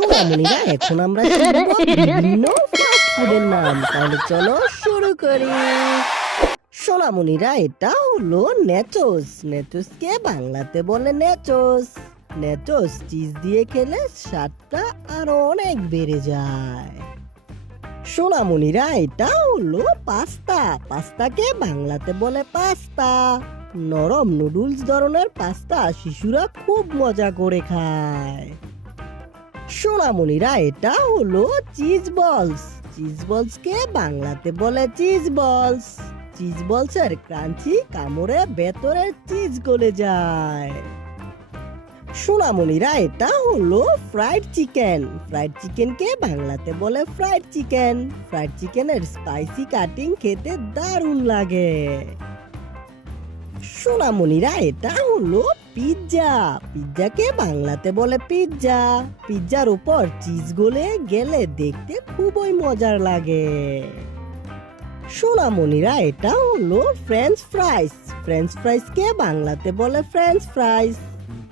সোনামণিরা, এখন আমরা শিখব বিভিন্ন ফাস্ট ফুডের নাম। তাহলে চলো শুরু করি। সোনামণিরা, এটা হলো নেচোস। নেচোসকে বাংলাতে বলে নেচোস। নেচোস চিজ দিয়ে খেলে স্বাদটা আরো অনেক বেড়ে যায়। সোনামণিরা, এটা হলো পাস্তা। পাস্তাকে বাংলাতে বলে পাস্তা। নরম নুডলস ধরনের পাস্তা শিশুরা খুব মজা করে খায়। সোনামণিরা, এটা হলো চিজ বলস। চিজ বলসকে বাংলাতে বলে চিজ বলস। চিজ বলসের ক্রাঞ্চি কামড়ে ভেতরের চিজ গলে যায়। সোনামণিরা, এটা হলো ফ্রাইড চিকেন। ফ্রাইড চিকেনকে বাংলাতে বলে ফ্রাইড চিকেন। ফ্রাইড চিকেনের স্পাইসি কাটিং খেতে দারুণ লাগে। সোনামণিরা, এটা হলো পিৎজা। পিৎজাকে বাংলাতে বলে পিৎজা। পিৎজার উপর চিজ গলে গেলে দেখতে খুবই মজার লাগে। সোনামণিরা, এটা হলো ফ্রেঞ্চ ফ্রাইস। ফ্রেঞ্চ ফ্রাইসকে বাংলাতে বলে ফ্রেঞ্চ ফ্রাইস।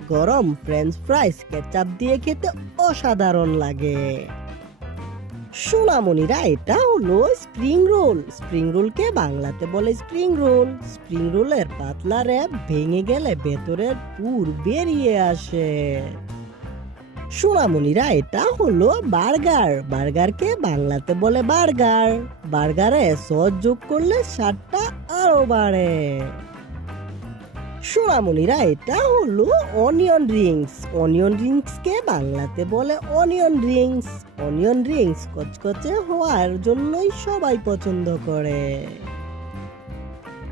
গরম ফ্রেঞ্চ ফ্রাইস কেচাপ দিয়ে খেতে অসাধারণ লাগে। সোনামণিরা, এটা হলো স্প্রিং রোল। স্প্রিং রোলকে বাংলাতে বলে স্প্রিং রোল। স্প্রিং রোলের পাতলা র্যাপ ভেঙে গেলে ভেতরের পুর বেরিয়ে আসে। সোনামণিরা, এটা হলো বার্গার। বার্গারকে বাংলাতে বলে বার্গার। বার্গারে সস যোগ করলে স্বাদটা আরো বাড়ে। সোনামণিরা, এটা হলো অনিয়ন রিংস। অনিয়ন রিংসকে বাংলাতে বলে অনিয়ন রিংস। অনিয়ন রিংস কচকচে হওয়ার জন্যই সবাই পছন্দ করে।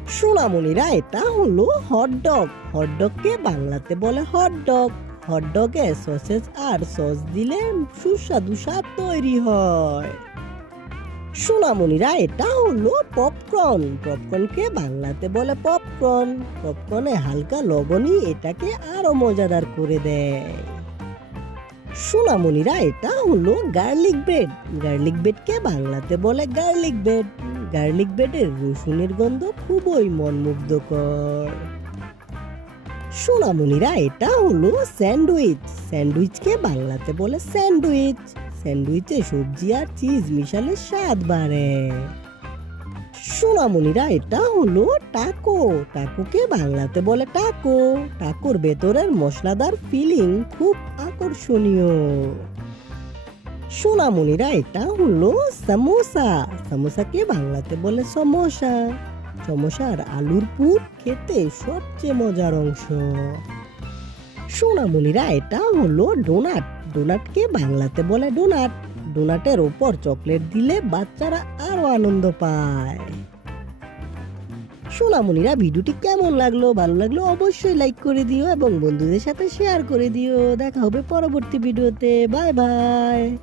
সোনামণিরা, এটা হলো হটডগ। হটডগকে বাংলাতে বলে হটডগ। হটডগে সসেজ আর সস দিলে সুস্বাদু স্বাদ তৈরি হয়। সোনামণিরা, এটা হলো পপকর্ন। পপকর্নকে বাংলাতে বলে পপকর্ন। পপকর্নে হালকা লবণই এটাকে আরো মজাদার করে দেয়। সোনামণিরা, এটা হলো গার্লিক ব্রেড। গার্লিক ব্রেডকে বাংলাতে বলে গার্লিক ব্রেড। গার্লিক ব্রেডের রসুনের গন্ধ খুবই মনমুগ্ধকর। সোনামণিরা, এটা হলো স্যান্ডউইচ। স্যান্ডউইচকে বাংলাতে বলে স্যান্ডউইচ। স্যান্ডউইচে সবজি আর চিজ মিশালে স্বাদ বাড়ে। সোনামণিরা, এটা হলো টাকো। টাকোকে বাংলাতে বলে টাকো। টাকোর ভেতরের মশলাদার ফিলিং খুব আকর্ষণীয়। সোনামণিরা, এটা হলো সামোসা। সামোসাকে বাংলাতে বলে সমোসা। সমোসার আলুর পুর খেতে সবচেয়ে মজার অংশ। সোনামণিরা, এটা হলো ডোনাট। ডোনাটকে বাংলাতে বলে ডোনাট। ডোনাটের ওপর চকলেট দিলে বাচ্চারা আরো আনন্দ পায়। সোনামণিরা, ভিডিওটি কেমন লাগলো? ভালো লাগলো অবশ্যই লাইক করে দিও এবং বন্ধুদের সাথে শেয়ার করে দিও। দেখা হবে পরবর্তী ভিডিওতে। Bye bye.